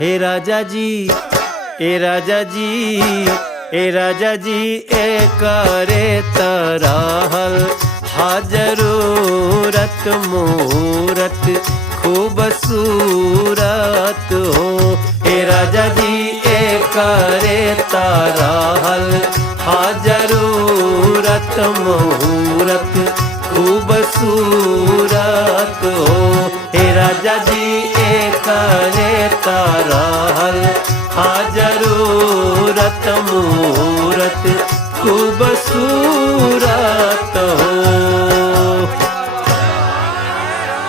हे राजा जी, ए राजा जी, ए राजा जी, ए करे तराहल हा जरूरत मूरत खूबसूरत हो। ए राजा जी, ए करे तराहल हा जरूरत मूरत खूबसूरत हो। हे राजा जी, ए करे तराहल हा जरूरत मूरत खूबसूरत हो।